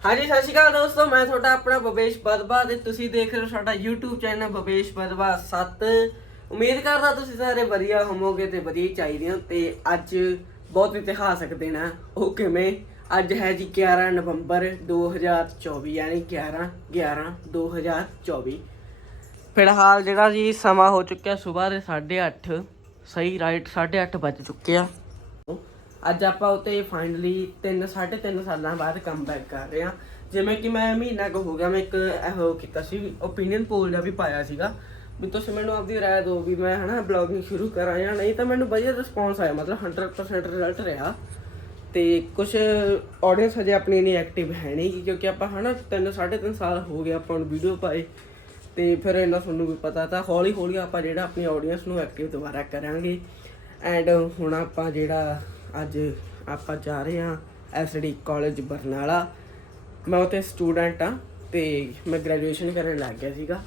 ਹਾਂਜੀ, ਸਤਿ ਸ਼੍ਰੀ ਅਕਾਲ ਦੋਸਤੋ, ਮੈਂ ਤੁਹਾਡਾ ਆਪਣਾ ਬਵੇਸ਼ ਬਦਬਾ ਤੇ ਤੁਸੀਂ ਦੇਖ ਰਹੇ ਹੋ ਸਾਡਾ YouTube ਚੈਨਲ ਬਵੇਸ਼ ਬਦਬਾ 7 ਉਮੀਦ ਕਰਦਾ ਤੁਸੀਂ ਸਾਰੇ ਵਧੀਆ ਹੋਵੋਗੇ ਤੇ ਵਧੀਆ ਚਾਹੀਦੇ ਹੋ ਤੇ ਅੱਜ ਬਹੁਤ ਇਤਿਹਾਸਕ ਦਿਨ ਹੈ ਉਹ ਕਿਵੇਂ? ਅੱਜ ਹੈ ਜੀ 11 ਨਵੰਬਰ 2024 ਯਾਨੀ 11 11 2024 ਫਿਲਹਾਲ ਜਿਹੜਾ ਜੀ ਸਮਾਂ ਹੋ ਚੁੱਕਿਆ ਸਵੇਰ ਦੇ 8:30 ਸਹੀ ਰਾਈਟ 8:30 ਵੱਜ ਚੁੱਕੇ ਆ। ਅੱਜ ਆਪਾਂ ਉਤੇ ਫਾਈਨਲੀ 3 3.5 ਸਾਲਾਂ ਬਾਅਦ ਕਮਬੈਕ ਕਰ ਰਹੇ ਹਾਂ। ਜਿਵੇਂ ਕਿ ਮੈਂ ਮਹੀਨਾ ਕੁ ਹੋ ਗਿਆ, ਮੈਂ ਇੱਕ ਇਹੋ ਕੀਤਾ ਸੀ, opinion poll ਦਾ ਵੀ ਪਾਇਆ ਸੀਗਾ। ਵੀ ਤੁਸੀਂ ਮੈਨੂੰ ਆਪਦੀ رائے ਦਿਓ ਵੀ ਮੈਂ ਹਨਾ ਬਲੌਗਿੰਗ ਸ਼ੁਰੂ ਕਰਾਂ ਜਾਂ ਨਹੀਂ, ਤਾਂ ਮੈਨੂੰ ਵਧੀਆ ਰਿਸਪੌਂਸ ਆਇਆ। ਮਤਲਬ 100% ਰਿਜ਼ਲਟ ਰਿਹਾ। ਤੇ ਕੁਝ ਆਡੀਅנס ਹਜੇ ਆਪਣੀ ਨਹੀਂ ਐਕਟਿਵ ਹੈ ਨਹੀਂ ਕਿਉਂਕਿ ਆਪਾਂ ਹਨਾ 3 3.5 ਸਾਲ ਹੋ ਗਿਆ ਆਪਾਂ ਨੂੰ ਵੀਡੀਓ ਪਾਏ। ਤੇ ਫਿਰ ਇਹਨਾਂ ਤੁਹਾਨੂੰ ਵੀ ਪਤਾ ਤਾਂ ਹੌਲੀ ਹੌਲੀ ਆਪਾਂ ਜਿਹੜਾ ਆਪਣੀ ਆਡੀਅנס ਨੂੰ ਐਕਟਿਵ ਦੁਬਾਰਾ ਕਰਾਂਗੇ। ਐਂਡ ਹੁਣ ਆਪਾਂ ਜਿਹੜਾ ਅੱਜ ਆਪਾਂ ਜਾ ਰਹੇ ਹਾਂ ਐਸਡੀ ਕਾਲਜ ਬਰਨਾਲਾ। ਮੈਂ ਉੱਥੇ ਸਟੂਡੈਂਟ ਆ ਤੇ ਮੈਂ ਗ੍ਰੈਜੂਏਸ਼ਨ ਕਰਨ ਲੱਗ ਗਿਆ ਸੀਗਾ।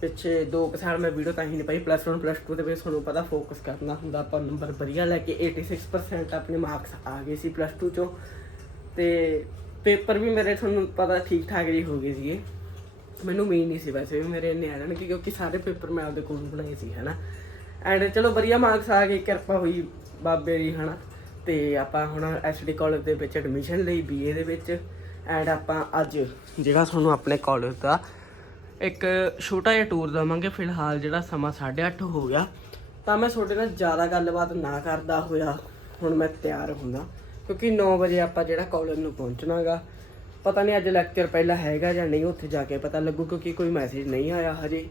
ਪਿੱਛੇ 2 ਸਾਲ ਮੈਂ ਵੀਡੀਓ ਤਾਂ ਹੀ ਨਹੀਂ ਪਾਈ ਪਲੱਸ 1 ਪਲੱਸ 2 ਦੇ ਵਿੱਚ ਤੁਹਾਨੂੰ ਪਤਾ ਫੋਕਸ ਕਰਨਾ ਹੁੰਦਾ, ਆਪਾਂ ਨੰਬਰ ਵਧੀਆ ਲੈ ਕੇ 86% ਆਪਣੇ ਮਾਰਕਸ ਆ ਗਏ ਸੀ ਪਲੱਸ 2 ਚੋਂ। ਤੇ ਪੇਪਰ ਵੀ ਮੇਰੇ ਤੁਹਾਨੂੰ ਪਤਾ ਠੀਕ ਠਾਕ ਜਿਹੇ ਹੋ ਗਏ ਸੀਗੇ। ਮੈਨੂੰ ਉਮੀਦ ਨਹੀਂ ਸੀ ਵੈਸੇ ਵੀ ਮੇਰੇ ਇੰਨੇ ਆ ਜਾਣਗੇ ਕਿਉਂਕਿ ਸਾਰੇ ਪੇਪਰ ਮੈਂ ਆਪਦੇ ਕੋਲ ਬਣਾਏ ਸੀ, ਹਨਾ। ਐਂਡ ਚਲੋ ਵਧੀਆ ਮਾਰਕਸ ਆ ਗਏ, ਕਿਰਪਾ ਹੋਈ ਬਾਬੇ ਦੀ, ਹਨਾ। ਤੇ ਆਪਾਂ ਹੁਣ ਐਸਡੀ ਕਾਲਜ ਦੇ ਵਿੱਚ ਐਡਮਿਸ਼ਨ ਲਈ ਬੀਏ ਦੇ ਵਿੱਚ ਐਂਡ ਆਪਾਂ ਅੱਜ ਜਿਹੜਾ ਤੁਹਾਨੂੰ ਆਪਣੇ ਕਾਲਜ ਦਾ ਇੱਕ ਛੋਟਾ ਜਿਹਾ ਟੂਰ ਦਵਾਂਗੇ, ਫਿਲਹਾਲ ਜਿਹੜਾ ਸਮਾਂ 8:30 ਹੋ ਗਿਆ। ਤਾਂ ਮੈਂ ਤੁਹਾਡੇ ਨਾਲ ਜ਼ਿਆਦਾ ਗੱਲਬਾਤ ਨਾ ਕਰਦਾ ਹੋਇਆ, ਹੁਣ ਮੈਂ ਤਿਆਰ ਹੁੰਦਾ, ਕਿਉਂਕਿ 9 ਵਜੇ ਆਪਾਂ ਜਿਹੜਾ ਕਾਲਜ ਨੂੰ ਪਹੁੰਚਣਾਗਾ, ਪਤਾ ਨਹੀਂ ਅੱਜ ਲੈਕਚਰ ਪਹਿਲਾਂ ਹੈਗਾ ਜਾਂ ਨਹੀਂ, ਉੱਥੇ ਜਾ ਕੇ ਪਤਾ ਲੱਗੂ, ਕਿਉਂਕਿ ਕੋਈ ਮੈਸੇਜ ਨਹੀਂ ਆਇਆ ਹਜੇ।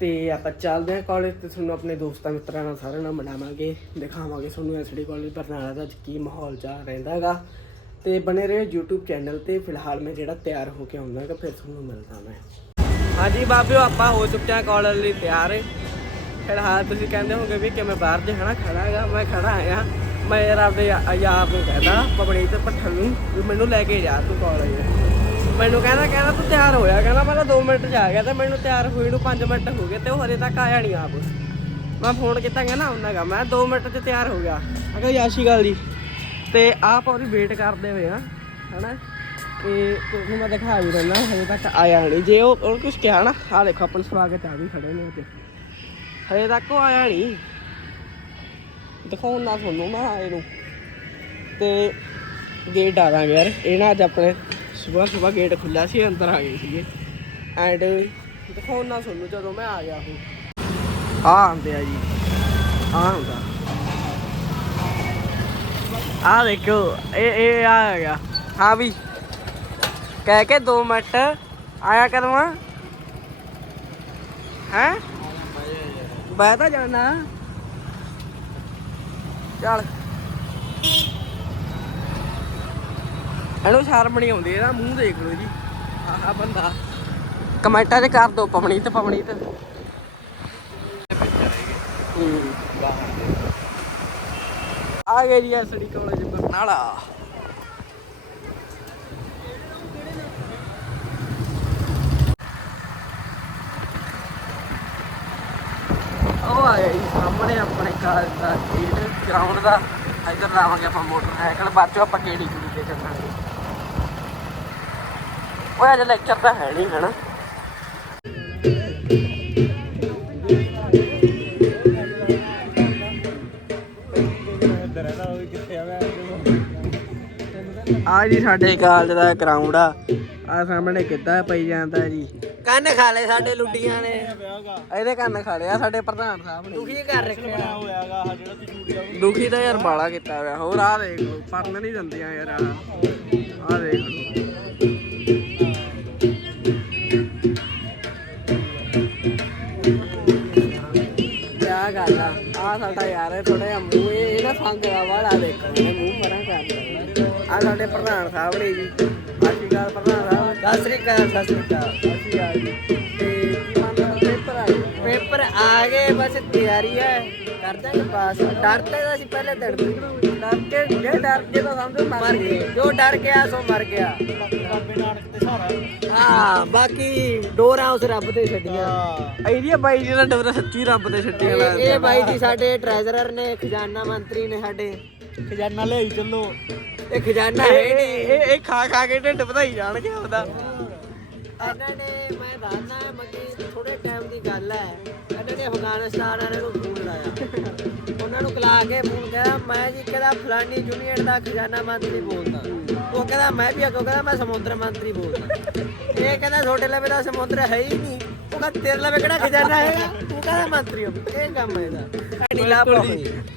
ਤੇ ਆਪਾਂ ਚੱਲਦੇ ਹਾਂ ਕਾਲਜ ਤੇ ਤੁਹਾਨੂੰ ਆਪਣੇ ਦੋਸਤਾਂ ਮਿੱਤਰਾਂ ਨਾਲ ਸਾਰਿਆਂ ਨਾਲ ਮਿਲਾਵਾਂਗੇ, ਦਿਖਾਵਾਂਗੇ ਤੁਹਾਨੂੰ ਐਸਡੀ ਕਾਲਜ ਬਰਨਾਲਾ ਦਾ ਅੱਜ ਕੀ ਮਾਹੌਲ ਚੱਲ ਰਹਿੰਦਾਗਾ ਤੇ ਬਣੇ ਰਹੋ YouTube ਚੈਨਲ ਤੇ, ਫਿਲਹਾਲ ਮੈਂ ਜਿਹੜਾ ਤਿਆਰ ਹੋ ਕੇ ਆਉਂਦਾਗਾ ਫਿਰ ਤੁਹਾਨੂੰ ਮਿਲਦਾ ਮੈਂ। ਹਾਂਜੀ ਬਾਬਿਓ, ਆਪਾਂ ਹੋ ਚੁੱਕੇ ਹਾਂ ਕਾਲਜ ਲਈ ਤਿਆਰ। ਫਿਲਹਾਲ ਤੁਸੀਂ ਕਹਿੰਦੇ ਹੋਗੇ ਵੀ ਕਿ ਮੈਂ ਬਾਹਰ ਜੇ ਹਨਾ ਖੜਾ ਹੈਗਾ, ਮੈਂ ਖੜਾ ਆਇਆ ਮੈਂ ਯਾਰ ਆਪਦੇ ਯਾ- ਯਾਰ ਨੂੰ ਕਹਿੰਦਾ ਪਬੜੀ ਤੇ ਪੱਠਣ ਨੂੰ, ਵੀ ਮੈਨੂੰ ਲੈ ਕੇ ਜਾ ਤੂੰ ਕਾਲਜ ਮੈਨੂੰ ਕਹਿੰਦਾ ਕਹਿੰਦਾ ਤੂੰ ਤਿਆਰ ਹੋਇਆ ਕਹਿੰਦਾ ਮੈਂ ਤਾਂ 2 ਮਿੰਟ ਚ ਆ ਗਿਆ ਤੇ ਮੈਨੂੰ ਤਿਆਰ ਹੋਈ ਨੂੰ 5 ਮਿੰਟ ਹੋ ਗਏ ਤੇ ਉਹ ਹਰੇ ਤੱਕ ਆਇਆ ਨਹੀਂ ਆਪ। ਮੈਂ ਫੋਨ ਕੀਤਾ, ਕਹਿੰਦਾ ਆਉਂਦਾਗਾ ਮੈਂ 2 ਮਿੰਟ ਚ ਤਿਆਰ ਹੋ ਗਿਆ। ਮੈਂ ਕਿਹਾ ਯਾਸ਼ੀ ਗੱਲ ਜੀ। ਤੇ ਆਪ ਉਹਦੀ ਵੇਟ ਕਰਦੇ ਹੋਏ ਆ, ਹਨਾ? ਤੇ ਤੁਹਾਨੂੰ ਮੈਂ ਦਿਖਾ ਵੀ ਦਿੰਦਾ, ਹਜੇ ਤੱਕ ਆਇਆ ਨਹੀਂ ਜੇ ਉਹ ਉਹ ਕੁਝ ਕਿਹਾ ਨਾ ਆ ਦੇਖੋ, ਆਪਣ ਸਵਾਗਤ ਆ ਵੀ ਖੜੇ ਨੇ ਉੱਤੇ ਹਜੇ ਤੱਕ ਉਹ ਆਇਆ ਨਹੀਂ ਦਿਖਾਉਣ ਤੁਹਾਨੂੰ ਮੈਂ ਇਹਨੂੰ। ਤੇ ਗੇਟ ਆ ਦਾਂਗੇ ਯਾਰ, ਇਹ ਨਾ ਅੱਜ ਆਪਣੇ ਸਵੇਰ ਸਵੇਰ ਗੇਟ ਖੁੱਲਿਆ ਸੀ, ਅੰਦਰ ਆ ਗਏ ਸੀਗੇ। ਐਂਡ ਦਿਖਾਉਣ ਤੁਹਾਨੂੰ ਜਦੋਂ ਮੈਂ ਆ ਗਿਆ ਉਹ। ਆ ਆਉਂਦੇ ਆ ਜੀ। ਆ ਹੁੰਦਾ ਆ ਦੇਖੋ, ਇਹ ਇਹ ਆ ਗਿਆ। ਹਾਂ ਵੀ। ਕਹਿ ਕੇ 2 ਮਿੰਟ ਆਇਆ ਕਦੋਂ ਆ ਹੈ? ਬੈ ਤਾਂ ਜਾਣਾ। ਚੱਲ। ਇਹਨੂੰ ਸ਼ਰਮ ਨਹੀਂ ਆਉਂਦੀ, ਇਹਦਾ ਮੂੰਹ ਦੇਖ ਲਓ ਜੀ। ਆਹ ਬੰਦਾ। ਕਮੈਂਟਾਂ 'ਚ ਕਰ ਦਿਓ ਪਵਨੀਤ ਪਵਣੀ ਹੂੰ। ਆ ਗਏ ਜੀ ਐਸਡੀ ਕਾਲਜ ਬਰਨਾਲਾ। ਉਹ ਆ ਗਿਆ ਸਾਹਮਣੇ ਆਪਣੇ ਕਾਲਜ ਦਾ ਗੇਟ ਗਰਾਊਂਡ ਦਾ। ਇੱਧਰ ਲਾਵਾਂਗੇ ਆਪਾਂ ਮੋਟਰਸਾਈਕਲ, ਬਾਅਦ ਚੋਂ ਆਪਾਂ ਕਿਹੜੀ ਕੁੜੀ ਤੇ ਚੱਲਾਂਗੇ? ਓਏ ਅੱਜ ਲੈਕਚਰ ਤਾਂ ਹੈ ਨਹੀਂ ਹਨਾ। ਆ ਜੀ ਸਾਡੇ ਕਾਲਜ ਦਾ ਗਰਾਊਂਡ ਆ। ਆ ਸਾਹਮਣੇ ਕਿੱਦਾਂ ਪਈ ਜਾਂਦਾ ਜੀ। ਕੰਨ ਖਾ ਲਏ ਸਾਡੇ ਲੁੱਡੀਆਂ ਨੇ। ਇਹਦੇ ਕੰਨ ਖਾ ਲਿਆ ਸਾਡੇ ਪ੍ਰਧਾਨ ਸਾਹਿਬ ਨੇ। ਦੁਖੀ ਕਰ ਰੱਖਿਆ। ਹੋਇਆਗਾ ਜਿਹੜਾ ਤੂੰ ਦੁਖੀ ਤਾਂ ਯਾਰ ਬਾਲਾ ਕੀਤਾ ਹੋਇਆ। ਹੋਰ ਆ ਦੇਖ ਲਓ ਪਰਨ ਨਹੀਂ ਦਿੰਦੀਆਂ ਯਾਰ ਆ ਆ ਦੇਖ ਇਹ ਇਹ ਨਾ ਸੰਗ ਦਾ ਵਾਲਾ ਦੇਖੋ ਇਹ ਮੂੰਹ ਪਰਾਂ ਕਰਦਾ ਆ ਸਾਡੇ ਪ੍ਰਧਾਨ ਸਾਹਿਬ ਨੇ ਜੀ। ਸਤਿ ਸ਼੍ਰੀ ਅਕਾਲ ਪ੍ਰਧਾਨ ਸਾਹਿਬ। ਸਤਿ ਸ਼੍ਰੀ ਅਕਾਲ ਸਤਿ ਸ਼੍ਰੀ ਅਕਾਲ। ਸਤਿ ਸ਼੍ਰੀ ਅਕਾਲ ਜੀ। ਤੇ ਕੀ ਮੰਨਦਾ ਪੇਪਰ ਆ ਗਏ? ਪੇਪਰ ਆ ਗਏ ਬਸ ਤਿਆਰੀ ਹੈ। ਕਰ ਦਾਂਗੇ ਪਾਸ ਡਰਦੇ ਤਾਂ ਅਸੀਂ ਪਹਿਲੇ ਦਿਨ ਤੋਂ। ਡਰ ਕੇ ਜੇ ਡਰ ਕੇ ਤਾਂ ਸਮਝੋ ਮਰ ਗਏ। ਜੋ ਡਰ ਗਿਆ ਸੋ ਮਰ ਗਿਆ। ਬਾਬੇ ਨਾਨਕ ਤੇ ਸਹਾਰਾ। ਹਾਂ ਬਾਕੀ ਡੋਰਾਂ ਉਸ ਰੱਬ ਤੇ ਛੱਡੀਆਂ। ਹਾਂ। ਇਹਦੀ ਬਾਈ ਜੀ ਦਾ ਡਬਰਾ ਸੱਚੀ ਰੱਬ ਦੇ ਛੱਟੀਆਂ ਇਹ ਇਹ ਬਾਈ ਜੀ ਸਾਡੇ ਟ੍ਰੈਜ਼ਰਰ ਨੇ ਖਜ਼ਾਨਾ ਮੰਤਰੀ ਨੇ ਸਾਡੇ। ਖਜ਼ਾਨਾ ਲਿਆਈ ਚੱਲੋ। ਇਹ ਖਜ਼ਾਨਾ ਹੈ ਹੀ ਨਹੀਂ। ਇਹ ਇਹ ਖਾ ਖਾ ਕੇ ਢਿੱਡ ਵਧਾਈ ਜਾਣਗੇ ਆਪਦਾ। ਇਹਨਾਂ ਨੇ ਮੈਂ ਦੱਸਣਾ ਮੱਕੀ ਥੋੜੇ ਟਾਈਮ ਦੀ ਗੱਲ ਹੈ। ਨੇ ਅਫਗਾਨਿਸਤਾਨ ਵਾਲਿਆਂ ਨੂੰ ਫੋਨ ਲਾਇਆ। ਉਹਨਾਂ ਨੂੰ ਕਲਾ ਕੇ ਫੋਨ ਕਿਹਾ ਮੈਂ ਜੀ ਕਹਿੰਦਾ ਫਲਾਨੀ ਯੂਨੀਅਨ ਦਾ ਖਜ਼ਾਨਾ ਮੰਤਰੀ ਬੋਲਦਾ। ਉਹ ਕਹਿੰਦਾ ਮੈਂ ਵੀ ਅੱਗੋਂ ਕਹਿੰਦਾ ਮੈਂ ਸਮੁੰਦਰ ਮੰਤਰੀ ਬੋਲਦਾ। ਇਹ ਕਹਿੰਦਾ ਤੁਹਾਡੇ ਲਵੇ ਦਾ ਸਮੁੰਦਰ ਹੈ ਹੀ ਨਹੀਂ। ਉਹ ਕਹਿੰਦਾ ਤੇਰੇ ਲਵੇ ਕਿਹੜਾ ਖਜ਼ਾਨਾ ਹੈਗਾ? ਤੂੰ ਕਹਿੰਦਾ ਮੰਤਰੀ ਹੋ। ਇਹ ਕੰਮ ਹੈ ਇਹਦਾ।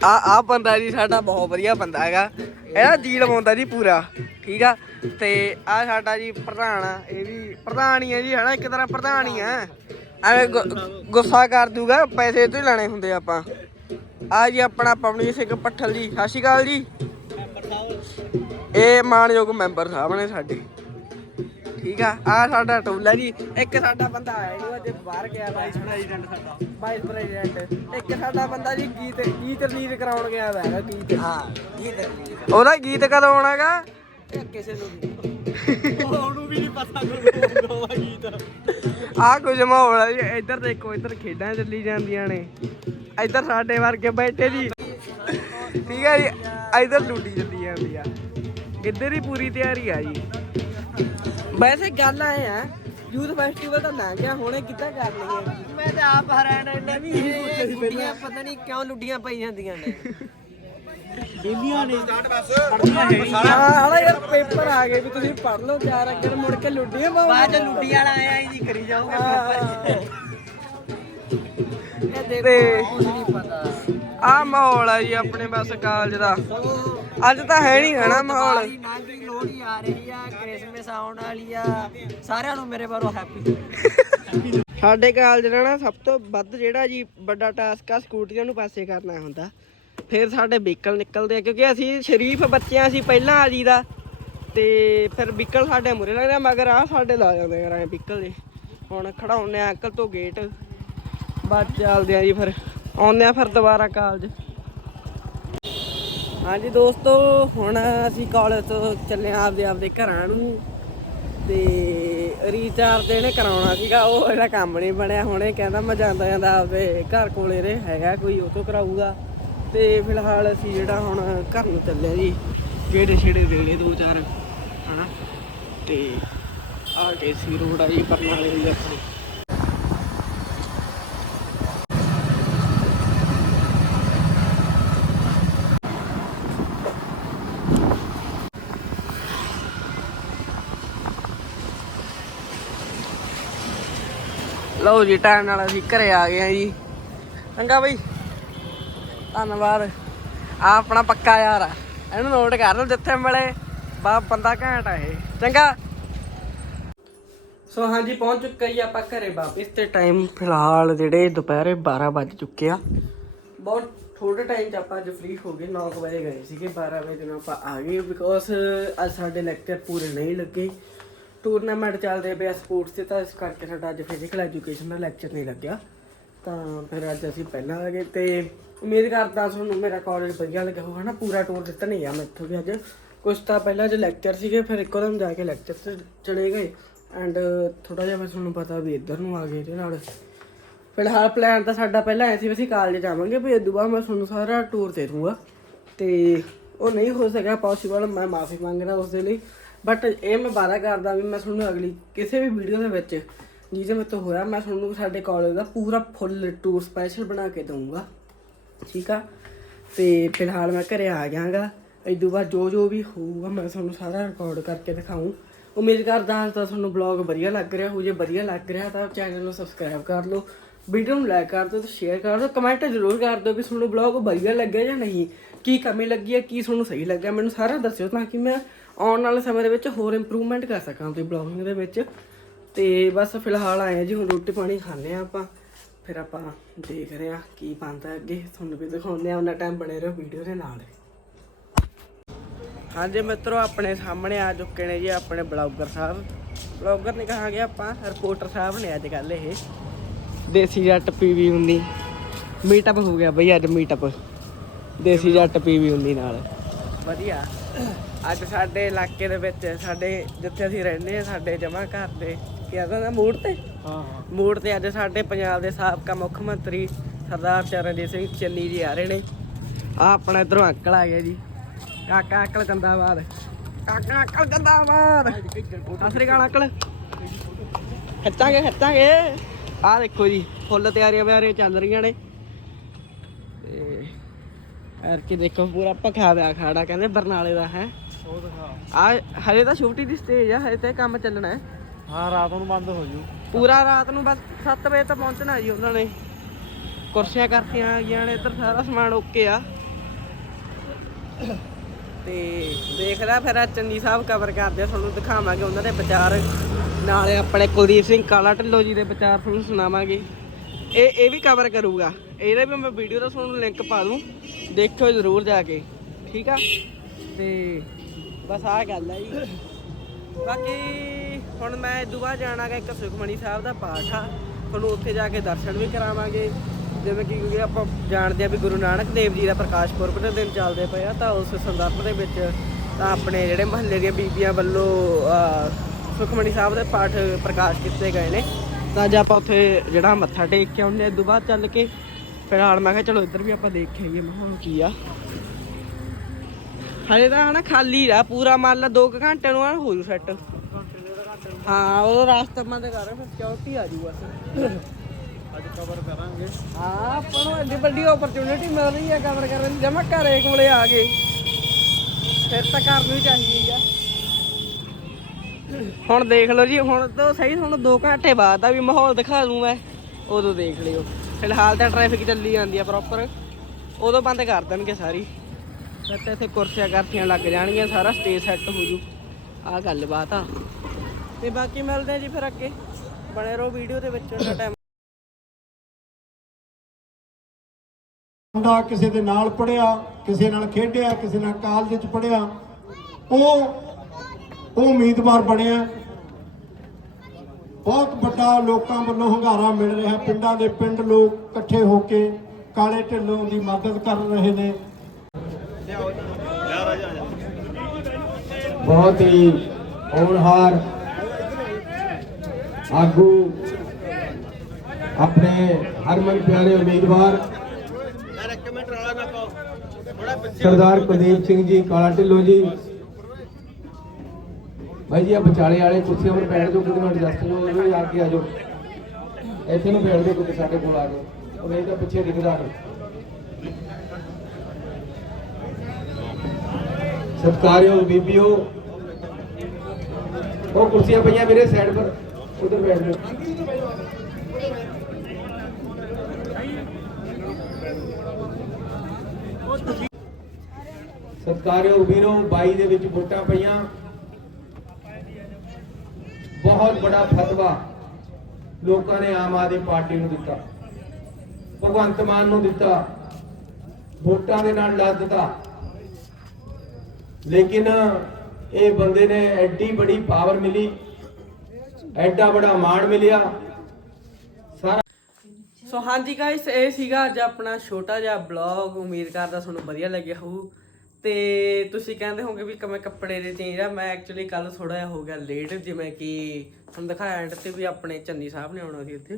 ਆ ਆ ਬੰਦਾ ਜੀ ਸਾਡਾ ਬਹੁਤ ਵਧੀਆ ਬੰਦਾ ਹੈਗਾ। ਇਹਦਾ ਜੀ ਲਵਾਉਂਦਾ ਜੀ ਪੂਰਾ ਠੀਕ ਆ? ਤੇ ਆ ਸਾਡਾ ਜੀ ਪ੍ਰਧਾਨ ਆ ਇਹ ਵੀ ਪ੍ਰਧਾਨ ਹੀ ਹੈ ਜੀ ਹਨਾ? ਇੱਕ ਤਰ੍ਹਾਂ ਪ੍ਰਧਾਨ ਹੀ ਆ। ਐਵੇਂ ਗੁ- ਗੁੱਸਾ ਕਰ ਦੂਗਾ ਪੈਸੇ ਤੋਂ ਹੀ ਲੈਣੇ ਹੁੰਦੇ ਆਪਾਂ। ਆ ਜੀ ਆਪਣਾ ਪਵਨੀਤ ਸਿੰਘ ਪੱਠਲ ਜੀ ਸਤਿ ਸ਼੍ਰੀ ਅਕਾਲ ਜੀ। ਇਹ ਮਾਨਯੋਗ ਮੈਂਬਰ ਸਾਹਿਬ ਨੇ ਸਾਡੇ। ਠੀਕ ਆ ਆ ਸਾਡਾ ਟੋਲਾ ਜੀ ਇੱਕ ਸਾਡਾ ਬੰਦਾ ਆਇਆ ਜੀ ਅੱਜ ਬਾਹਰ ਗਿਆ ਵਾਈਸ ਪ੍ਰੈਜ਼ੀਡੈਂਟ ਸਾਡਾ। ਵਾਈਸ ਪ੍ਰੈਜ਼ੀਡੈਂਟ ਇੱਕ ਸਾਡਾ ਬੰਦਾ ਜੀ ਗੀਤ ਗੀਤ ਰਿਲੀਜ਼ ਕਰਾਉਣ ਗਿਆ ਹੈਗਾ ਗੀਤ। ਹਾਂ ਤਕਲੀਫ ਉਹਦਾ ਗੀਤ ਕਦੋਂ ਆਉਣਾਗਾ ਕਿਸੇ ਨੂੰ ਨਹੀਂ ਉਹਨੂੰ ਵੀ ਨਹੀਂ ਪਤਾ ਕੋਈ ਦੋਵਾ ਗੀਤ। ਆ ਕੁਝ ਮਾਹੌਲ ਆ ਜੀ ਇੱਧਰ ਦੇਖੋ ਇੱਧਰ ਖੇਡਾਂ ਚੱਲੀ ਜਾਂਦੀਆਂ ਨੇ। ਇੱਧਰ ਸਾਡੇ ਵਰਗੇ ਬੈਠੇ ਜੀ। ਠੀਕ ਹੈ ਜੀ ਇੱਧਰ ਲੁੱਟੀ ਚੱਲੀ ਜਾਂਦੀ ਆ। ਇੱਧਰ ਹੀ ਪੂਰੀ ਤਿਆਰੀ ਆ ਜੀ। ਵੈਸੇ ਗੱਲ ਆਏ ਆ ਯੂਥ ਫੈਸਟੀਵਲ ਤਾਂ ਲੰਘ ਗਿਆ ਹੁਣੇ ਕਿੱਦਾਂ ਕਰਨੀ ਹੈ ਮੈਂ ਤਾਂ ਆਪ ਹੈਰਾਨ ਐ ਵੀ ਇਹ ਗੁੱਡੀਆਂ ਪਤਾ ਨਹੀਂ ਕਿਉਂ ਲੁੱਡੀਆਂ ਪਈ ਜਾਂਦੀਆਂ ਨੇ। ਬੇਲੀਆਂ ਨੇ। ਪੜਦੀਆਂ ਹੈ ਨਹੀਂ ਹਾਂ ਹਲਾ ਯਾਰ ਪੇਪਰ ਆ ਗਏ ਵੀ ਤੁਸੀਂ ਪੜ ਲਓ ਚਾਰ ਅੱਗੇ ਮੁੜ ਕੇ ਲੁੱਡੀਆਂ ਪਾਓ ਬਾਅਦ ਚ ਲੁੱਡੀ ਵਾਲਾ ਆਇਆ ਹੀ ਨਹੀਂ ਕਰੀ ਜਾਊਗਾ। ਇਹ ਦੇਖੋ ਤੇ- ਕੁਝ ਨਹੀਂ ਪਤਾ। ਆ ਮਾਹੌਲ ਆ ਜੀ ਆਪਣੇ ਬਸ ਕਾਲਜ ਦਾ। ਅੱਜ ਤਾਂ ਹੈ ਨਹੀਂ ਹਨਾ ਮਾਹੌਲ। ਨਾਗੀ ਲੋਹੜੀ ਆ ਰਹੀ ਆ ਕ੍ਰਿਸਮਸ ਆਉਣ ਵਾਲੀ ਆ। ਸਾਰਿਆਂ ਨੂੰ ਮੇਰੇ ਵੱਲੋਂ ਹੈਪੀ ਸਾਡੇ ਕਾਲਜ ਦਾ ਨਾ ਸਭ ਤੋਂ ਵੱਧ ਜਿਹੜਾ ਜੀ ਵੱਡਾ ਟਾਸਕ ਆ ਸਕੂਟਰੀਆਂ ਨੂੰ ਪਾਸੇ ਕਰਨਾ ਹੁੰਦਾ। ਫਿਰ ਸਾਡੇ ਵਹੀਕਲ ਨਿਕਲਦੇ ਆ, ਕਿਉਂਕਿ ਅਸੀਂ ਸ਼ਰੀਫ ਬੱਚਿਆਂ ਸੀ ਪਹਿਲਾਂ ਆ ਜੀ ਦਾ ਤੇ ਫਿਰ ਵਹੀਕਲ ਸਾਡੇ ਮੂਰੇ ਲੱਗਦੇ ਮਗਰ ਆ ਸਾਡੇ ਲਾ ਜਾਂਦੇ ਆ ਐ ਵਹੀਕਲ ਦੇ। ਹੁਣ ਖੜਾਉਨੇ ਆ ਅੰਕਲ ਤੋਂ ਗੇਟ ਬਾਅਦ ਚੱਲਦੇ ਆ ਜੀ ਫਿਰ। ਆਉਂਦੇ ਆ ਫਿਰ ਦੁਬਾਰਾ ਕਾਲਜ ਹਾਂਜੀ ਦੋਸਤੋ, ਹੁਣ ਅਸੀਂ ਕਾਲਜ ਤੋਂ ਚੱਲੇ ਆਂ ਆਪਦੇ ਆਪਦੇ ਘਰਾਂ ਨੂੰ। ਤੇ ਰੀਚਾਰਜ ਇਹਨੇ ਕਰਾਉਣਾ ਸੀਗਾ, ਉਹ ਇਹਦਾ ਕੰਮ ਨਹੀਂ ਬਣਿਆ। ਹੁਣ ਇਹ ਕਹਿੰਦਾ ਮੈਂ ਜਾਂਦਾ ਜਾਂਦਾ ਆਪਦੇ ਘਰ ਕੋਲੇ ਰੇ ਹੈਗਾ ਕੋਈ, ਉਹ ਤੋਂ ਕਰਾਊਗਾ। ਤੇ ਫਿਲਹਾਲ ਅਸੀਂ ਜਿਹੜਾ ਹੁਣ ਘਰ ਨੂੰ ਚੱਲੇ ਜੀ। ਜਿਹੜੇ ਛੇੜੇ ਦੇਣੇ ਦੋ ਚਾਰ, ਹਨਾ? ਤੇ ਆ ਕੇਸੀ ਰੋਡ ਆ ਜੀ ਬਰਨਾਲੇ ਦੀ ਆਪਣੀ। ਲਓ ਜੀ ਟਾਈਮ ਨਾਲ ਅਸੀਂ ਘਰੇ ਆ ਗਏ ਆ ਜੀ। ਚੰਗਾ ਬਈ। ਧੰਨਵਾਦ। ਆ ਆਪਣਾ ਪੱਕਾ ਯਾਰ ਆ। ਇਹਨੂੰ ਨੋਟ ਕਰ ਲਓ ਜਿੱਥੇ ਮਿਲੇ। ਬਾ ਬੰਦਾ ਘੈਂਟ ਆ ਇਹ। ਚੰਗਾ। ਸੋ ਹਾਂਜੀ, ਪਹੁੰਚ ਚੁੱਕੇ ਜੀ ਆਪਾਂ ਘਰੇ ਵਾਪਸ ਤੇ ਟਾਈਮ ਫਿਲਹਾਲ ਜਿਹੜੇ ਦੁਪਹਿਰੇ 12 ਵੱਜ ਚੁੱਕੇ ਆ। ਬਹੁਤ ਥੋੜੇ ਟਾਈਮ ਚ ਆਪਾਂ ਅੱਜ ਫ੍ਰੀ ਹੋ ਗਏ। 9 ਵਜੇ ਗਏ ਸੀਗੇ। 12 ਵਜੇ ਨੂੰ ਆਪਾਂ ਆ ਗਏ ਬਿਕੋਜ਼ ਅੱਜ ਸਾਡੇ ਲੈਕਚਰ ਪੂਰੇ ਨਹੀਂ ਲੱਗੇ। ਟੂਰਨਾਮੈਂਟ ਚੱਲਦੇ ਪਏ ਸਪੋਰਟਸ ਤੇ ਤਾਂ ਇਸ ਕਰਕੇ ਸਾਡਾ ਅੱਜ ਫਿਜ਼ੀਕਲ ਐਜੂਕੇਸ਼ਨ ਦਾ ਲੈਕਚਰ ਨਹੀਂ ਲੱਗਿਆ। ਤਾਂ ਫਿਰ ਅੱਜ ਅਸੀਂ ਪਹਿਲਾਂ ਆ ਗਏ ਤੇ ਉਮੀਦ ਕਰਦਾ ਤੁਹਾਨੂੰ ਮੇਰਾ ਕਾਲਜ ਵਧੀਆ ਲੱਗਿਆ ਹੋਊਗਾ ਨਾ ਪੂਰਾ ਟੂਰ ਦਿੱਤਾ ਨਹੀਂ ਆ ਮੈਥੋਂ ਵੀ ਅੱਜ। ਕੁਝ ਤਾਂ ਪਹਿਲਾਂ ਜੇ ਲੈਕਚਰ ਸੀਗੇ, ਫਿਰ ਇੱਕੋ ਦਮ ਜਾ ਕੇ ਲੈਕਚਰ ਤੇ ਚਲੇ ਗਏ। ਐਂਡ ਥੋੜਾ ਜਿਹਾ ਮੈਂ ਤੁਹਾਨੂੰ ਪਤਾ ਵੀ ਇੱਧਰ ਨੂੰ ਆ ਗਏ ਇਹਦੇ ਨਾਲ। ਫਿਲਹਾਲ ਪਲਾਨ ਤਾਂ ਸਾਡਾ ਪਹਿਲਾਂ ਐ ਸੀ ਵੀ ਅਸੀਂ ਕਾਲਜ ਜਾਵਾਂਗੇ, ਵੀ ਇਦੋਂ ਬਾਅਦ ਮੈਂ ਤੁਹਾਨੂੰ ਸਾਰਾ ਟੂਰ ਦੇ ਦੂੰਗਾ। ਤੇ ਉਹ ਨਹੀਂ ਹੋ ਸਕਿਆ ਪੋਸੀਬਲ ਮੈਂ ਮਾਫੀ ਮੰਗਦਾ ਉਸ ਦੇ ਲਈ। ਬਟ ਇਹ ਮੈਂ ਵਾਅਦਾ ਕਰਦਾ ਵੀ ਮੈਂ ਤੁਹਾਨੂੰ ਅਗਲੀ ਕਿਸੇ ਵੀ ਵੀਡੀਓ ਦੇ ਵਿੱਚ ਜਿਹਦੇ ਮੇਰੇ ਹੋਇਆ, ਮੈਂ ਤੁਹਾਨੂੰ ਸਾਡੇ ਕਾਲਜ ਦਾ ਪੂਰਾ ਫੁੱਲ ਟੂਰ ਸਪੈਸ਼ਲ ਬਣਾ ਕੇ ਦਊਂਗਾ। ਠੀਕ ਆ? ਤੇ ਫਿਲਹਾਲ ਮੈਂ ਘਰੇ ਆ ਜਾਵਾਂਗਾ। ਇਦੋਂ ਬਾਅਦ ਜੋ ਜੋ ਵੀ ਹੋਊਗਾ, ਮੈਂ ਤੁਹਾਨੂੰ ਸਾਰਾ ਰਿਕਾਰਡ ਕਰਕੇ ਦਿਖਾਊਂ। ਉਮੀਦ ਕਰਦਾ ਹਾਂ ਤਾਂ ਤੁਹਾਨੂੰ ਬਲੌਗ ਵਧੀਆ ਲੱਗ ਰਿਹਾ ਹੋ ਜੇ ਵਧੀਆ ਲੱਗ ਰਿਹਾ ਤਾਂ ਚੈਨਲ ਨੂੰ ਸਬਸਕ੍ਰਾਈਬ ਕਰ ਲਓ। ਵੀਡੀਓ ਨੂੰ ਲਾਈਕ ਕਰ ਦਿਓ ਤੇ ਸ਼ੇਅਰ ਕਰ ਦਿਓ। ਕਮੈਂਟ ਜ਼ਰੂਰ ਕਰ ਦਿਓ ਵੀ ਤੁਹਾਨੂੰ ਬਲੌਗ ਵਧੀਆ ਲੱਗਿਆ ਜਾਂ ਨਹੀਂ। ਕੀ ਕਮੀ ਲੱਗੀ ਹੈ, ਕੀ ਤੁਹਾਨੂੰ ਸਹੀ ਲੱਗਿਆ? ਮੈਨੂੰ ਸਾਰਾ ਦੱਸਿਓ ਤਾਂ ਕਿ ਮੈਂ ਆਉਣ ਵਾਲੇ ਸਮੇਂ ਦੇ ਵਿੱਚ ਹੋਰ ਇੰਪਰੂਵਮੈਂਟ ਕਰ ਸਕਾਂ ਤੇ ਬਲੌਗਿੰਗ ਦੇ ਵਿੱਚ। ਤੇ ਬਸ ਫਿਲਹਾਲ ਆਏ ਆ ਜੀ, ਹੁਣ ਰੋਟੀ ਪਾਣੀ ਖਾਣੇ ਆ ਆਪਾਂ। ਫਿਰ ਆਪਾਂ ਦੇਖ ਰਹੇ ਆ ਕੀ ਬਣਦਾ ਅੱਗੇ। ਤੁਹਾਨੂੰ ਵੀ ਦਿਖਾਉਂਦੇ ਆ ਉਹਨਾਂ ਟਾਈਮ ਬਣੇ ਰਹੋ ਵੀਡੀਓ ਦੇ ਨਾਲ। ਹਾਂਜੀ ਮਿੱਤਰੋ, ਆਪਣੇ ਸਾਹਮਣੇ ਆ ਚੁੱਕੇ ਨੇ ਜੀ ਆਪਣੇ ਬਲੌਗਰ ਸਾਹਿਬ। ਬਲੌਗਰ ਨਹੀਂ ਕਹਾਂਗੇ ਆਪਾਂ, ਰਿਪੋਰਟਰ ਸਾਹਿਬ ਨੇ ਅੱਜ ਕੱਲ ਇਹ। ਦੇਸੀ ਜੱਟ ਪੀਵੀ ਹੁੰਦੀ। ਮੀਟਅਪ ਹੋ ਗਿਆ ਬਈ ਅੱਜ ਮੀਟਅਪ ਦੇਸੀ ਜੱਟ ਪੀਵੀ ਹੁੰਦੀ ਨਾਲ। ਵਧੀਆ। ਅੱਜ ਸਾਡੇ ਇਲਾਕੇ ਦੇ ਵਿੱਚ, ਸਾਡੇ ਜਿੱਥੇ ਅਸੀਂ ਰਹਿੰਦੇ ਆ, ਸਾਡੇ ਜਮਾ ਘਰ ਦੇ ਕੀ ਆਦਾ ਨਾ ਮੂਡ ਤੇ। ਹਾਂ ਹਾਂ। ਮੂਡ ਤੇ ਅੱਜ ਸਾਡੇ ਪੰਜਾਬ ਦੇ ਸਾਬਕਾ ਮੁੱਖ ਮੰਤਰੀ ਸਰਦਾਰ ਚਰਨਜੀਤ ਸਿੰਘ ਚੰਨੀ ਜੀ ਆ ਰਹੇ ਨੇ। ਆ ਆਪਣਾ ਇਧਰੋਂ ਅੰਕਲ ਆ ਗਿਆ ਜੀ। ਕਾਕਾ ਅਕਲ ਜੰਦਾਬਾਦ। ਕਾਕਾ ਅਕਲ ਜੰਦਾਬਾਦ। ਅਸਰੀ ਗਾਲ ਅਕਲ ਖੱਚਾਂਗੇ ਖੱਚਾਂਗੇ। ਆਹ ਦੇਖੋ ਜੀ ਫੁੱਲ ਤਿਆਰੀਆਂ ਬਿਆਰੀਆਂ ਚੱਲ ਰਹੀਆਂ ਨੇ। ਤੇ ਐਰ ਕੇ ਦੇਖੋ ਪੂਰਾ ਭਖਿਆ ਪਿਆ ਖਾੜਾ ਕਹਿੰਦੇ ਬਰਨਾਲੇ ਦਾ ਹੈ। ਉਹ ਦਿਖਾ। ਆ ਹਜੇ ਤਾਂ ਛੁੱਟੀ ਦੀ ਸਟੇਜ ਆ ਹਜੇ ਤੇ ਕੰਮ ਚੱਲਣਾ ਹੈ। ਹਾਂ, ਰਾਤ ਨੂੰ ਬੰਦ ਹੋ ਜੂ। ਪੂਰਾ ਰਾਤ ਨੂੰ ਬਸ 7 ਵਜੇ ਤੱਕ ਪਹੁੰਚਣਾ ਜੀ ਉਹਨਾਂ ਨੇ। ਕੁਰਸੀਆਂ ਕਰਤੀਆਂ ਗਈਆਂ ਨੇ, ਇੱਧਰ ਸਾਰਾ ਸਮਾਨ ਓਕੇ ਆ। ਤੇ ਦੇਖਦਾ ਫਿਰ ਚੰਨੀ ਸਾਹਿਬ ਕਵਰ ਕਰਦੇ ਆ, ਤੁਹਾਨੂੰ ਦਿਖਾਵਾਂਗੇ ਉਹਨਾਂ ਦੇ ਵਿਚਾਰ ਨਾਲੇ ਆਪਣੇ ਕੁਲਦੀਪ ਸਿੰਘ ਕਾਲਾ ਢਿੱਲੋਂ ਜੀ ਦੇ ਵਿਚਾਰ ਤੁਹਾਨੂੰ ਸੁਣਾਵਾਂਗੇ। ਇਹ ਇਹ ਵੀ ਕਵਰ ਕਰੂਗਾ। ਇਹਦੇ ਵੀ ਮੈਂ ਵੀਡੀਓ ਦਾ ਤੁਹਾਨੂੰ ਲਿੰਕ ਪਾ ਦੂੰ। ਦੇਖਿਓ ਜ਼ਰੂਰ ਜਾ ਕੇ। ਠੀਕ ਆ? ਤੇ ਬਸ ਆਹ ਗੱਲ ਆ ਜੀ। ਬਾਕੀ ਹੁਣ ਮੈਂ ਇਦੋਂ ਬਾਅਦ ਜਾਣਾਗਾ ਇੱਕ ਸੁਖਮਣੀ ਸਾਹਿਬ ਦਾ ਪਾਠ ਆ। ਤੁਹਾਨੂੰ ਉੱਥੇ ਜਾ ਕੇ ਦਰਸ਼ਨ ਵੀ ਕਰਾਵਾਂਗੇ। ਜਿਵੇਂ ਕਿ ਕਿਉਂਕਿ ਆਪਾਂ ਜਾਣਦੇ ਆ ਵੀ ਗੁਰੂ ਨਾਨਕ ਦੇਵ ਜੀ ਦਾ ਪ੍ਰਕਾਸ਼ ਪੁਰਬ ਦੇ ਦਿਨ ਚੱਲਦੇ ਪਏ ਆ, ਤਾਂ ਉਸ ਸੰਦਰਭ ਦੇ ਵਿੱਚ ਤਾਂ ਆਪਣੇ ਜਿਹੜੇ ਮਹੱਲੇ ਦੀਆਂ ਬੀਬੀਆਂ ਵੱਲੋਂ ਸੁਖਮਣੀ ਸਾਹਿਬ ਦੇ ਪਾਠ ਪ੍ਰਕਾਸ਼ ਕੀਤੇ ਗਏ ਨੇ। ਤਾਂ ਅੱਜ ਆਪਾਂ ਉੱਥੇ ਜਿਹੜਾ ਮੱਥਾ ਟੇਕ ਕੇ ਆਉਂਦੇ ਆ ਇਦੋਂ ਬਾਅਦ ਚੱਲ ਕੇ ਫਿਲਹਾਲ ਮੈਂ ਕਿਹਾ ਚਲੋ ਇੱਧਰ ਵੀ ਆਪਾਂ ਦੇਖ ਕੇ ਆਈਏ ਮਾਹੌਲ ਕੀ ਆ। ਹਲੇ ਤਾਂ ਹਨਾ ਖਾਲੀ ਆ, ਪੂਰਾ ਮੰਨ ਲਾ 2 ਘੰਟੇ ਨੂੰ ਆ, ਹੋ ਜੂ ਸੈੱਟ ਹਾਂ ਉਹ ਰਾਸਤਾ ਬੰਦ ਕਰ ਰਿਹਾ ਫਿਰ ਸਿਕਿਉਰਿਟੀ ਆ ਜੂ ਬਸ ਅੱਜ ਕਵਰ ਕਰਾਂਗੇ। ਹਾਂ ਆਪਾਂ ਨੂੰ ਇੰਨੀ ਵੱਡੀ ਓਪਰਚੁਨਿਟੀ ਮਿਲ ਰਹੀ ਹੈ ਕਵਰ ਕਰਨ ਦੀ ਜਮਾ ਘਰੇ ਕੋਲੇ ਆ ਗਏ। ਫਿਰ ਤਾਂ ਕਰਨੀ ਚਾਹੀਦੀ ਆ। ਹੁਣ ਦੇਖ ਲਓ ਜੀ ਹੁਣ ਤਾਂ ਸਹੀ ਤੁਹਾਨੂੰ 2 ਘੰਟੇ ਬਾਅਦ ਦਾ ਵੀ ਮਾਹੌਲ ਦਿਖਾ ਦੂੰ ਮੈਂ। ਉਦੋਂ ਦੇਖ ਲਿਓ। ਫਿਲਹਾਲ ਤਾਂ ਟ੍ਰੈਫਿਕ ਚੱਲੀ ਜਾਂਦੀ ਆ ਪ੍ਰੋਪਰ ਉਦੋਂ ਬੰਦ ਕਰ ਦੇਣਗੇ ਸਾਰੀ। ਫਿਰ ਤਾਂ ਇੱਥੇ ਕੁਰਸੀਆਂ ਕਰਸੀਆਂ ਲੱਗ ਜਾਣਗੀਆਂ ਸਾਰਾ ਸਟੇਜ ਸੈੱਟ ਹੋ ਜੂ। ਆਹ ਗੱਲ ਬਾਤ ਆ। ਤੇ ਬਾਕੀ ਮਿਲਦੇ ਆ ਜੀ ਫਿਰ ਅੱਗੇ। ਬਣੇ ਰਹੋ ਵੀਡੀਓ ਦੇ ਵਿੱਚ ਉਹਨਾਂ ਟਾਈਮ ਮੁੰਡਾ ਕਿਸੇ ਦੇ ਨਾਲ ਪੜਿਆ ਕਿਸੇ ਨਾਲ ਖੇਡਿਆ ਕਿਸੇ ਨਾਲ ਕਾਲਜ ਚ ਪੜਿਆ ਉਹ ਉਹ ਉਮੀਦਵਾਰ ਬਣਿਆ। ਬਹੁਤ ਵੱਡਾ ਲੋਕਾਂ ਵੱਲੋਂ ਹੰਗਾਰਾ ਮਿਲ ਰਿਹਾ ਪਿੰਡਾਂ ਦੇ ਪਿੰਡ ਲੋਕ ਇਕੱਠੇ ਹੋ ਕੇ ਕਾਲੇ ਢਿੱਲੋਂ ਦੀ ਮਦਦ ਕਰ ਰਹੇ ਨੇ। ਬਹੁਤ ਹੀ ਹੋਣਹਾਰ ਆਗੂ, ਆਪਣੇ ਹਰਮਨ ਪਿਆਰੇ ਉਮੀਦਵਾਰ, ਸਰਦਾਰ ਕੁਲਦੀਪ ਸਿੰਘ ਜੀ, ਕਾਲਾ ਢਿੱਲੋਂ ਜੀ। ਭਾਈ ਜੀ ਆ ਵਿਚਾਲੇ ਵਾਲੇ ਕੁਰਸੀਆਂ 'ਤੇ ਬੈਠ ਜਾਓ ਕਿਤੇ ਨੂੰ ਐਡਜਸਟ ਹੋ ਜਾਓ ਆ ਕੇ ਆ ਜਾਓ। ਇੱਥੇ ਨੂੰ ਬੈਠ ਜਾਓ ਕਿਤੇ ਸਾਡੇ ਕੋਲ ਆ ਜਾਓ। ਉਹ ਨਹੀਂ ਤਾਂ ਪਿੱਛੇ ਦਿਖਦਾ ਨਹੀਂ ਸਤਿਕਾਰਯੋਗ ਬੀਬੀਓ, ਉਹ ਕੁਰਸੀਆਂ ਪਈਆਂ ਮੇਰੇ ਸਾਈਡ ਪਰ। ਉਧਰ ਬੈਠ ਜਾਓ ਸਤਿਕਾਰਯੋਗ ਵੀਰੋ 22 ਦੇ ਵਿੱਚ ਵੋਟਾਂ ਪਈਆਂ। ਬਹੁਤ ਬੜਾ ਫਤਵਾ ਲੋਕਾਂ ਨੇ ਆਮ ਆਦਮੀ ਪਾਰਟੀ ਨੂੰ ਦਿੱਤਾ। ਭਗਵੰਤ ਮਾਨ ਨੂੰ ਦਿੱਤਾ। ਵੋਟਾਂ ਦੇ ਨਾਲ ਲੱਦ ਦਿੱਤਾ। ਲੇਕਿਨ ਇਹ ਬੰਦੇ ਨੇ ਐਡੀ ਬੜੀ ਪਾਵਰ ਮਿਲੀ। ਐਡਾ ਬੜਾ ਮਾਣ ਮਿਲਿਆ। ਸੋ ਹਾਂਜੀ ਗਾਇਸ ਇਹ ਸੀਗਾ ਅੱਜ ਆਪਣਾ ਛੋਟਾ ਜਿਹਾ ਬਲੌਗ ਉਮੀਦ ਕਰਦਾ ਤੁਹਾਨੂੰ ਵਧੀਆ ਲੱਗਿਆ ਹੋਊ। ਤੇ ਤੁਸੀਂ ਕਹਿੰਦੇ ਹੋਗੇ ਵੀ ਕਿਵੇਂ ਕੱਪੜੇ ਦੇ ਚੇਂਜ ਆ। ਮੈਂ ਐਕਚੁਅਲੀ ਕੱਲ ਥੋੜਾ ਜਿਹਾ ਹੋ ਗਿਆ ਲੇਟ ਜਿਵੇਂ ਕਿ ਤੁਹਾਨੂੰ ਦਿਖਾਇਆ ਐਂਡ ਤੇ ਵੀ ਆਪਣੇ ਚੰਨੀ ਸਾਹਿਬ ਨੇ ਆਉਣਾ ਸੀ ਇੱਥੇ।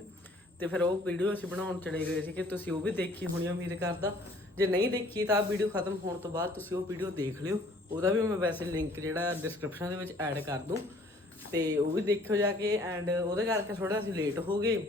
ਤੇ ਫਿਰ ਉਹ ਵੀਡੀਓ ਅਸੀਂ ਬਣਾਉਣ ਚਲੇ ਗਏ ਸੀ ਕਿ ਤੁਸੀਂ ਉਹ ਵੀ ਦੇਖੀ ਹੋਣੀ ਉਮੀਦ ਕਰਦਾ। ਜੇ ਨਹੀਂ ਦੇਖੀ ਤਾਂ ਵੀਡੀਓ ਖਤਮ ਹੋਣ ਤੋਂ ਬਾਅਦ ਤੁਸੀਂ ਉਹ ਵੀਡੀਓ ਦੇਖ ਲਿਓ। ਉਹਦਾ ਵੀ ਮੈਂ ਵੈਸੇ ਲਿੰਕ ਜਿਹੜਾ ਡਿਸਕ੍ਰਿਪਸ਼ਨ ਦੇ ਵਿੱਚ ਐਡ ਕਰ ਦੂੰ। ਤੇ ਉਹ ਵੀ ਦੇਖਿਓ ਜਾ ਕੇ ਐਂਡ ਉਹਦੇ ਕਰਕੇ ਥੋੜਾ ਅਸੀਂ ਲੇਟ ਹੋ ਗਏ।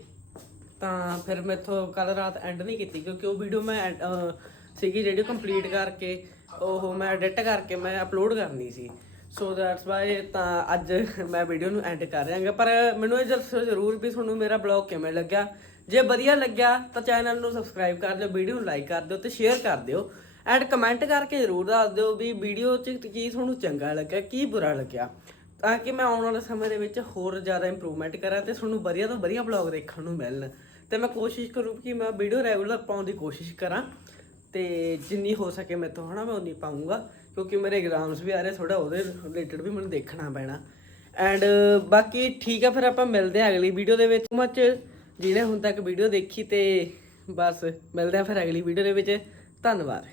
ਤਾਂ ਫਿਰ ਮੈਥੋਂ ਕੱਲ ਰਾਤ ਐਂਡ ਨਹੀਂ ਕੀਤੀ, ਕਿਉਂਕਿ ਉਹ ਵੀਡੀਓ ਮੈਂ ਐਡ- ਸੀਗੀ ਜਿਹੜੀ ਕੰਪਲੀਟ ਕਰਕੇ, ਉਹ ਮੈਂ ਐਡਿਟ ਕਰਕੇ ਮੈਂ ਅਪਲੋਡ ਕਰਨੀ ਸੀ। ਸੋ ਦੈਟਸ ਵਾਈ ਤਾਂ ਅੱਜ ਮੈਂ ਵੀਡੀਓ ਨੂੰ ਐਂਡ ਕਰ ਰਿਹਾਗਾ। ਪਰ ਮੈਨੂੰ ਇਹ ਦੱਸੋ ਜ਼ਰੂਰ ਵੀ ਤੁਹਾਨੂੰ ਮੇਰਾ ਬਲੌਗ ਕਿਵੇਂ ਲੱਗਿਆ। ਜੇ ਵਧੀਆ ਲੱਗਿਆ ਤਾਂ ਚੈਨਲ ਨੂੰ ਸਬਸਕ੍ਰਾਈਬ ਕਰ ਦਿਓ ਵੀਡੀਓ ਨੂੰ ਲਾਈਕ ਕਰ ਦਿਓ ਤੇ ਸ਼ੇਅਰ ਕਰ ਦਿਓ। ਐਂਡ ਕਮੈਂਟ ਕਰਕੇ ਜ਼ਰੂਰ ਦੱਸ ਦਿਓ ਵੀ ਵੀਡੀਓ 'ਚ ਕੀ ਤੁਹਾਨੂੰ ਚੰਗਾ ਲੱਗਿਆ, ਕੀ ਬੁਰਾ ਲੱਗਿਆ। ਤਾਂ ਕਿ ਮੈਂ ਆਉਣ ਵਾਲੇ ਸਮੇਂ ਦੇ ਵਿੱਚ ਹੋਰ ਜ਼ਿਆਦਾ ਇੰਪਰੂਵਮੈਂਟ ਕਰਾਂ ਤੇ ਤੁਹਾਨੂੰ ਵਧੀਆ ਤੋਂ ਵਧੀਆ ਬਲੌਗ ਦੇਖਣ ਨੂੰ ਮਿਲਣ। ਤੇ ਮੈਂ ਕੋਸ਼ਿਸ਼ ਕਰੂੰ ਕਿ ਮੈਂ ਵੀਡੀਓ ਰੈਗੂਲਰ ਪਾਉਣ ਦੀ ਕੋਸ਼ਿਸ਼ ਕਰਾਂ ਤੇ ਜਿੰਨੀ ਹੋ ਸਕੇ ਮੈਥੋਂ ਹਨਾ ਮੈਂ ਉਨੀ ਪਾਉਂਗਾ ਕਿਉਂਕਿ ਮੇਰੇ ਐਗਜ਼ਾਮਸ ਵੀ ਆ ਰਹੇ ਥੋੜਾ ਉਹਦੇ ਰਿਲੇਟਡ ਵੀ ਮੈਨੂੰ ਦੇਖਣਾ ਪੈਣਾ। ਐਂਡ ਬਾਕੀ ਠੀਕ ਆ, ਫਿਰ ਆਪਾਂ ਮਿਲਦੇ ਆ ਅਗਲੀ ਵੀਡੀਓ ਦੇ ਵਿੱਚ। ਮੱਚ ਜਿਹੜੇ ਹੁਣ ਤੱਕ ਵੀਡੀਓ ਦੇਖੀ ਤੇ ਬਸ ਮਿਲਦੇ ਆ ਫਿਰ ਅਗਲੀ ਵੀਡੀਓ ਦੇ ਵਿੱਚ। ਧੰਨਵਾਦ।